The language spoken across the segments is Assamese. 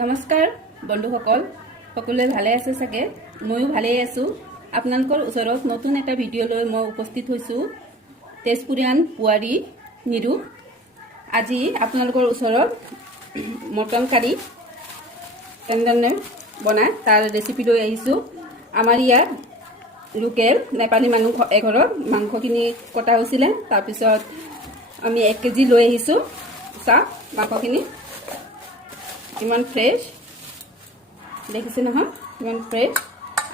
নমস্কাৰ বন্ধুসকল, সকলোৱে ভালে আছে চাগে। ময়ো ভালেই আছো। আপোনালোকৰ ওচৰত নতুন এটা ভিডিঅ' লৈ মই উপস্থিত হৈছোঁ। তেজপুৰীয়ান বোৱাৰী নিৰু। আজি আপোনালোকৰ ওচৰত মটন কাৰী কেনেধৰণে বনায় তাৰ ৰেচিপি লৈ আহিছোঁ। আমাৰ ইয়াত লোকেল নেপালী মানুহ এঘৰত মাংসখিনি কটা হৈছিলে। তাৰপিছত আমি 1 কেজি লৈ আহিছোঁ। চাওক মাংসখিনি কিমান ফ্ৰেছ দেখিছে নহয়, কিমান ফ্ৰেছ।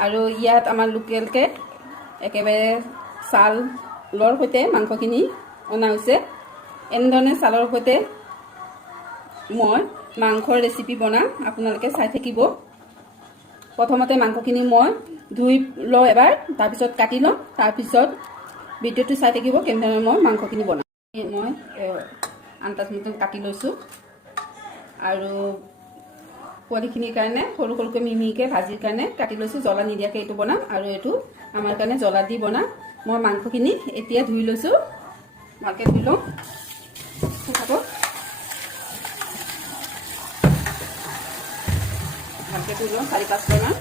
আৰু ইয়াত আমাৰ লোকেলকৈ একেবাৰে ছালৰ সৈতে মাংসখিনি অনা হৈছে। এনেধৰণে ছালৰ সৈতে মই মাংসৰ ৰেচিপি বনাম, আপোনালোকে চাই থাকিব। প্ৰথমতে মাংসখিনি মই ধুই লওঁ এবাৰ, তাৰপিছত কাটি লওঁ। তাৰপিছত ভিডিঅ'টো চাই থাকিব কেনেধৰণে মই মাংসখিনি বনাম। মই আন্দাজ মতে কাটি লৈছোঁ আৰু পোৱালিখিনিৰ কাৰণে সৰু সৰুকৈ মিহিকৈ ভাজিৰ কাৰণে কাটি লৈছোঁ। জ্বলা নিদিয়াকৈ এইটো বনাম আৰু এইটো আমাৰ কাৰণে জ্বলা দি বনাম। মই মাংসখিনি এতিয়া ধুই লৈছোঁ, ভালকৈ ধুই লওঁ। ভালকৈ ধুই লওঁ 4-5 বাৰমান।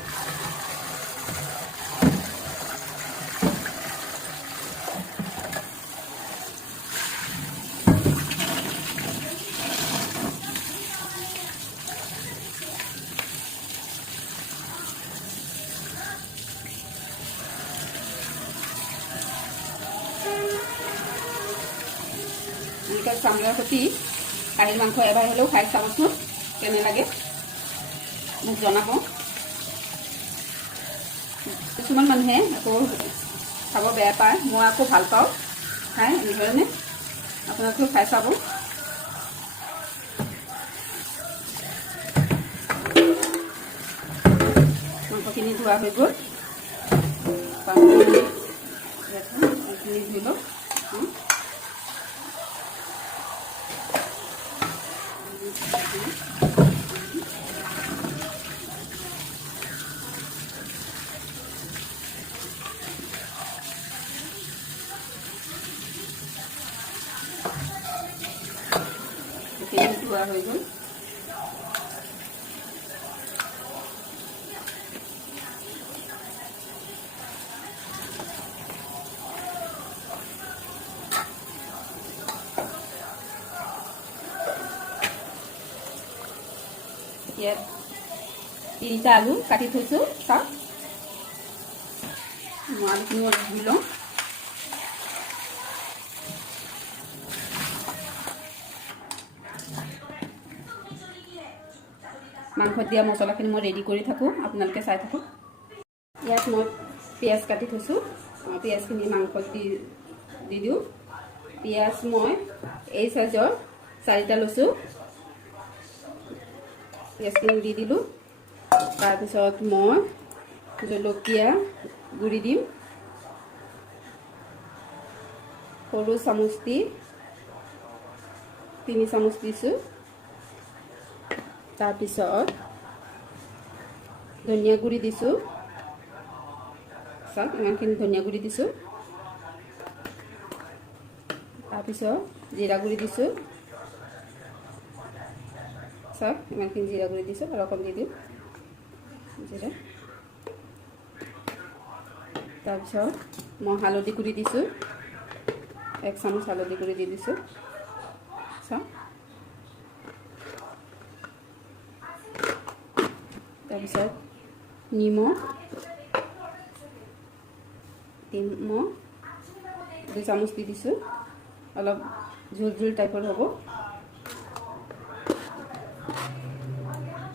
এনেকৈ চামৰাৰ সৈতে কাৰীৰ মাংস এবাৰ হ'লেও খাই চাবচোন, কেনে লাগে মোক জনাব। কিছুমান মানুহে আকৌ খাব বেয়া পায়, মই আকৌ ভাল পাওঁ খাই। এনেধৰণে আপোনালোকেও খাই চাব। মাংসখিনি ধোৱা হৈ গ'ল, এইখিনি ধুই লওঁ। ধোৱা হৈ গ'ল। ইয়াত 3টা আলু কাটি থৈছোঁ। চাওক মই আলুখিনি অলপ ধুই লওঁ। মাংসত দিয়া মছলাখিনি মই ৰেডি কৰি থাকোঁ, আপোনালোকে চাই থাকক। ইয়াত মই পিঁয়াজ কাটি থৈছোঁ। পিঁয়াজখিনি মাংসত দি দিওঁ। পিঁয়াজ মই এই চাইজৰ 4টা লৈছোঁ। পিঁয়াজখিনি দি দিলোঁ। তাৰপিছত মই জলকীয়া গুড়ি দিম। সৰু চামুচ দি 3 চামুচ দিছোঁ। তাৰপিছত ধনিয়া গুড়ি দিছোঁ। চাওক ইমানখিনি ধনিয়া গুড়ি দিছোঁ। তাৰপিছত জিৰা গুড়ি দিছোঁ। চাওক ইমানখিনি জিৰা গুড়ি দিছোঁ আৰু অকণ দি দিওঁ জিৰা। তাৰপিছত মই হালধি গুড়ি দিছোঁ। 1 চামুচ হালধি গুড়ি দি দিছোঁ। চাওক তাৰপিছত নিমখ 2 চামুচ দি দিছোঁ। অলপ ঝোল ঝোল টাইপৰ হ'ব।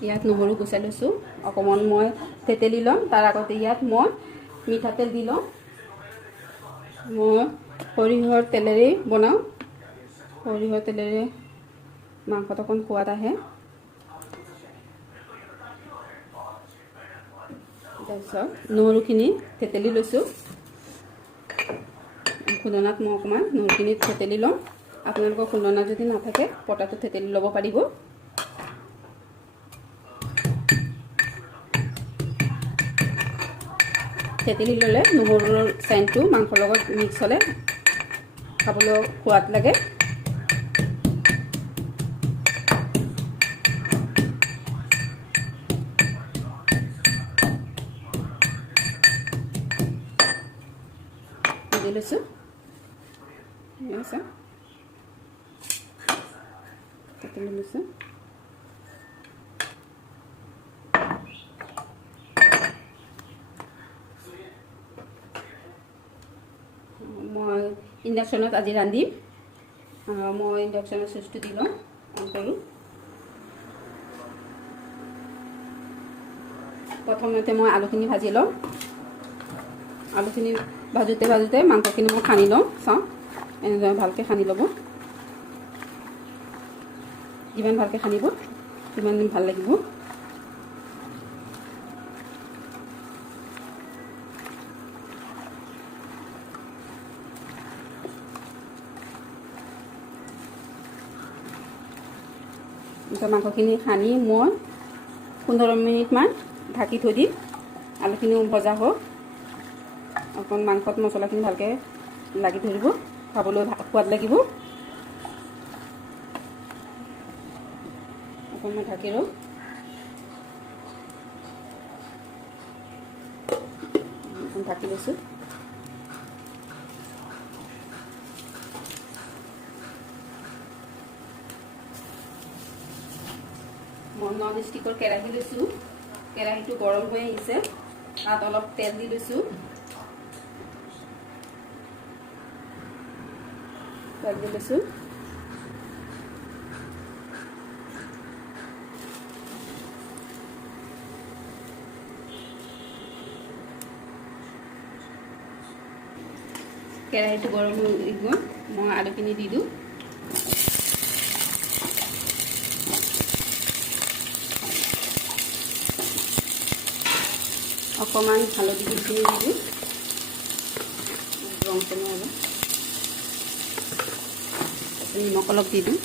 ইয়াত নহৰু গুচাই লৈছোঁ। অকণমান মই তেতেলী ল'ম। তাৰ আগতে ইয়াত মই মিঠাতেল দি লওঁ। মই সৰিয়হৰ তেলেৰেই বনাওঁ। সৰিয়হৰ তেলেৰে মাংসত অকণ সোৱাদ আহে। তাৰপিছত নহৰুখিনি থেতেলি লৈছোঁ। খুন্দনাত মই অকণমান নহৰুখিনি থেতেলি লওঁ। আপোনালোকৰ খুন্দনা যদি নাথাকে পটাটো থেতেলি ল'ব পাৰিব। থেতেলি ল'লে নহৰুৰ চেণ্টটো মাংসৰ লগত মিক্স হ'লে খাবলৈ সোৱাদ লাগে। ভাজি লৈছোঁ তেঁতেলী লৈছোঁ মই ইণ্ডাকশ্যনত আজি ৰান্ধিম মই ইণ্ডাকশ্যনৰ চুইচটো দি লওঁ অন কৰোঁ প্ৰথমতে মই আলুখিনি ভাজি লওঁ আলুখিনি ভাজোঁতে ভাজোঁতে মাংসখিনি মই সানি লওঁ চাওঁ এনেদৰে ভালকৈ সানি ল'ব যিমান ভালকৈ সানিব সিমান ভাল লাগিব মাংসখিনি সানি মই 15 মিনিটমান ঢাকি থৈ দিম আলুখিনি ভজা হওক অকণ মাংসত মছলাখিনি ভালকৈ লাগি ধৰিব খাবলৈ সোৱাদ লাগিব অকণ মই ঢাকি লওঁ ঢাকি লৈছোঁ মই নন ষ্টিকৰ কেৰাহী লৈছোঁ কেৰাহীটো গৰম হৈ আহিছে তাত অলপ তেল দি লৈছোঁ কেৰাহীটো গৰম হৈ গ'ল মই আলুখিনি দি দিওঁ অকণমান হালধি গুড়িখিনি দি দিওঁ ৰং কমে আৰু নিমখ অলপ দি দিওঁ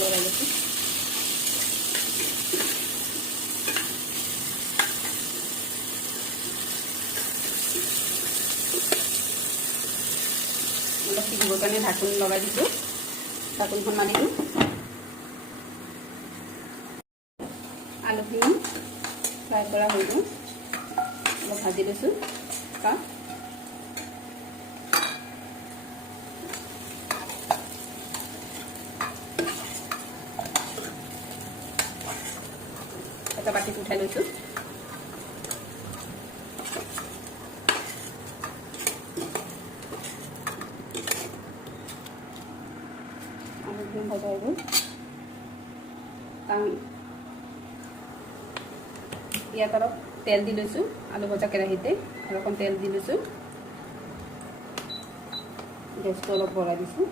লৰাই লৈছোঁ অলপ সিজিবৰ কাৰণে ঢাকোন লগাই দিছোঁ ঢাকোনখন মাৰি দিওঁ আলুখিনি ফ্ৰাই কৰা হৈ গ'ল অলপ ভাজি লৈছোঁ এটা বাটিত উঠাই লৈছোঁ আলুখিনি ভজা হৈ গ'ল ইয়াত অলপ তেল দি লৈছোঁ আলু ভজা কেৰাহীতে আৰু অকণ তেল দি লৈছোঁ গেছটো অলপ বঢ়াই দিছোঁ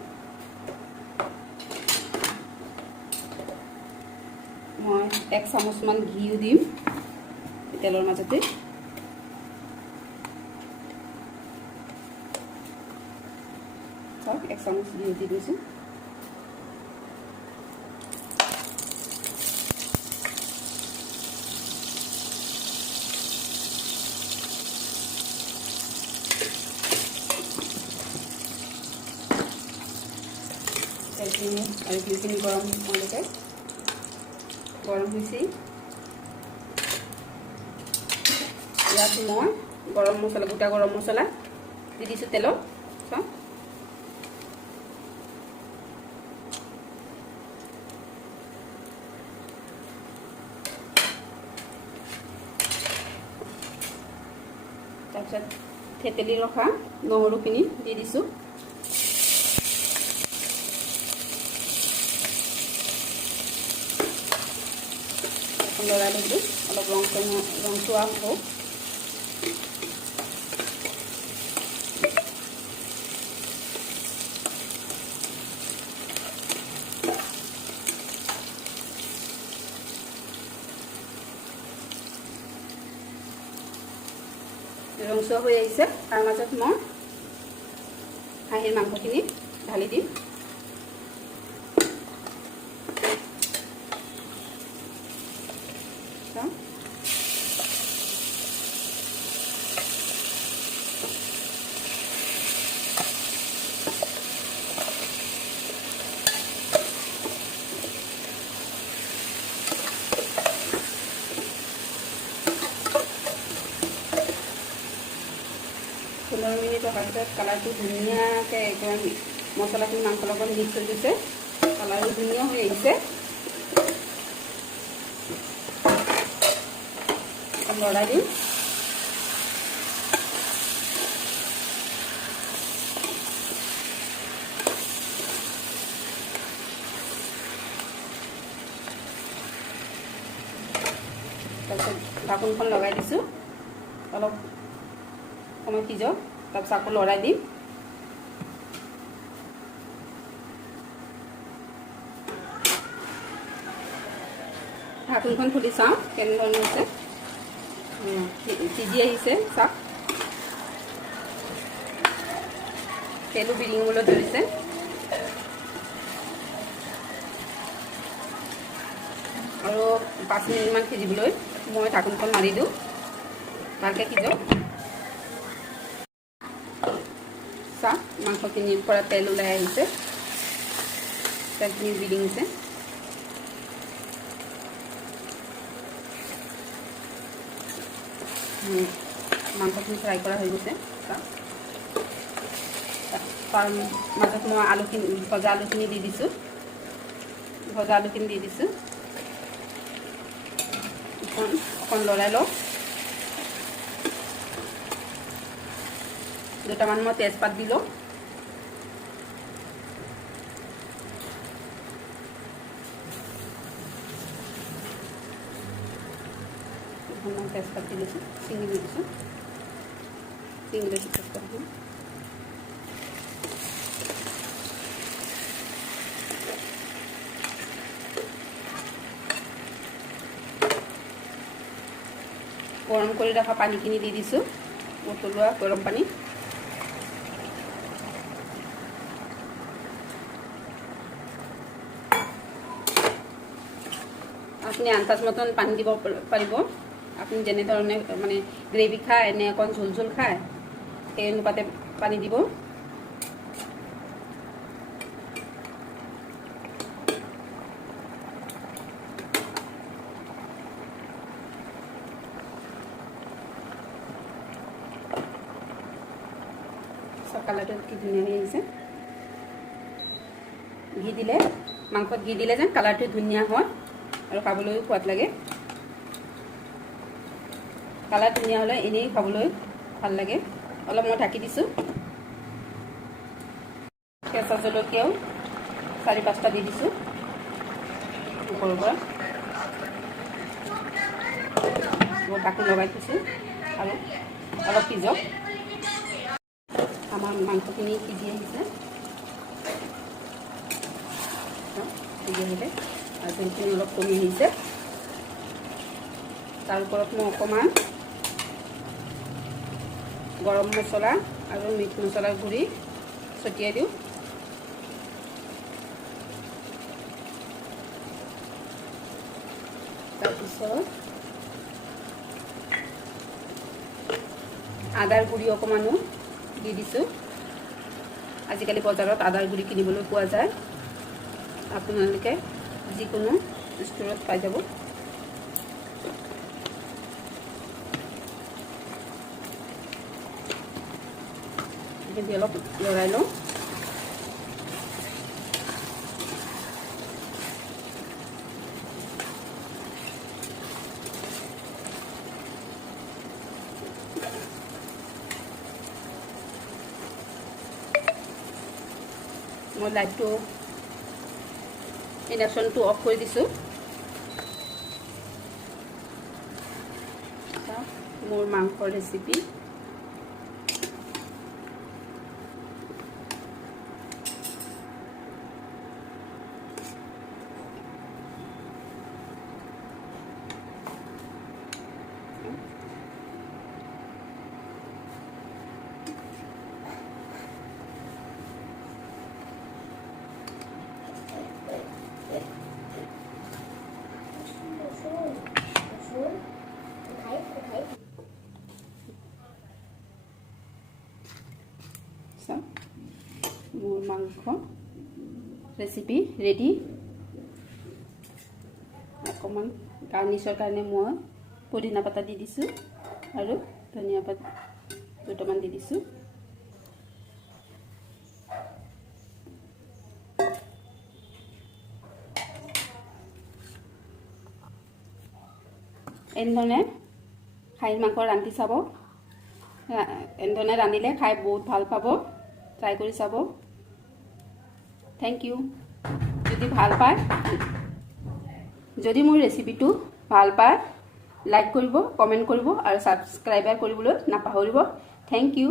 মই 1 চামুচমান ঘিও দিম তেলৰ মাজতে চাওক 1 চামুচ ঘিউ দি দিছোঁ তেলখিনি আৰু ঘিউখিনি গৰম হোৱালৈকে গৰম হৈছে ইয়াত মই গৰম মছলা গোটা গৰম মছলা দি দিছোঁ তেলত চাওক তাৰপিছত থেতেলি ৰখা নহৰুখিনি দি দিছোঁ লৰাই লৈছোঁ অলপ ৰংচোৱা হওক ৰংচোৱা হৈ আহিছে তাৰ মাজত মই হাঁহৰ মাংসখিনি ঢালি দিম 15 মিনিট ৰখাৰ পিছত কালাৰটো ধুনীয়াকৈ একদম মছলাখিনি মাংসৰ লগত মিক্স হৈ গৈছে, কালাৰো ধুনীয়া হৈ আহিছে। লৰাই দিম। তাৰপিছত ঢাকোনখন লগাই দিছোঁ, অলপ সময় সিজক, তাৰপিছত আকৌ লৰাই দিম। ঢাকোনখন খুলি চাওঁ কেনেধৰণে হৈছে, সিজি আহিছে। চাওক তেলো বিৰিঙিবলৈ ধৰিছে। আৰু 5 মিনিটমান সিজিবলৈ মই ঢাকোনখন মাৰি দিওঁ, ভালকৈ সিজক। চাওক মাংসখিনিৰ পৰা তেল ওলাই আহিছে, তেলখিনি বিৰিঙিছে। মাংসখিনি ফ্ৰাই কৰা হৈ গৈছে। তাৰ মাজত মই আলুখিনি, ভজা আলুখিনি দি দিছোঁ। অকণ লৰাই লওঁ। দুটামান মই তেজপাত দিলোঁ। তেজপাত দি দিছোঁ, চিঙি দি দিছোঁ, চিঙি লৈছোঁ তেজপাতখন। গৰম কৰি ৰখা পানীখিনি দি দিছোঁ, উতলোৱা গৰম পানী। আপুনি আন্দাজ মতন পানী দিব পাৰিব। আপুনি যেনেধৰণে মানে গ্ৰেভি খায়, এনে অকণ ঝোল খায়, সেই অনুপাতে পানী দিব। কালাৰটো কি ধুনীয়া হৈ আহিছে। ঘি দিলে, মাংসত ঘি দিলে যেন কালাৰটো ধুনীয়া হয় আৰু খাবলৈও সোৱাদ লাগে। কালাৰ ধুনীয়া হ'লে এনেই খাবলৈ ভাল লাগে। অলপ মই ঢাকি দিছোঁ। কেঁচা জলকীয়াও 4-5টা দি দিছোঁ ওপৰৰ পৰা। মই ঢাকোন লগাই থৈছোঁ আৰু অলপ সিজক। আমাৰ মাংসখিনি সিজি আহিছে, সিজি আহিলে আৰু জলখিনি অলপ কমি আহিছে। তাৰ ওপৰত মই অকণমান গৰম মছলা আৰু মিট মছলাৰ গুড়ি ছটিয়াই দিওঁ। তাৰপিছত আদাৰ গুড়ি অকণমানো দি দিছোঁ। আজিকালি বজাৰত আদাৰ গুড়ি কিনিবলৈ পোৱা যায়, আপোনালোকে যিকোনো ষ্ট'ৰত পাই যাব। এইখিনি অলপ লৰাই লওঁ। মই লাইটটো ইণ্ডাকশ্যনটো অফ কৰি দিছোঁ। মোৰ মাংসৰ ৰেচিপি মোৰ মাংস ৰেচিপি ৰেডি। অকণমান গাৰ্নিছৰ কাৰণে মই পুদিনা পাতা দি দিছোঁ আৰু ধনিয়া পাত দুটামান দি দিছোঁ। এনেধৰণে খাহীৰ মাংস ৰান্ধি চাব। এনেধৰণে ৰান্ধিলে খাই বহুত ভাল পাব। ট্ৰাই কৰি চাব। Thank you. যদি মোৰ ৰেচিপিটো ভাল পায় লাইক কৰিব, কমেণ্ট কৰিব আৰু ছাবস্ক্ৰাইব কৰিবলৈ নাপাহৰিব। Thank U.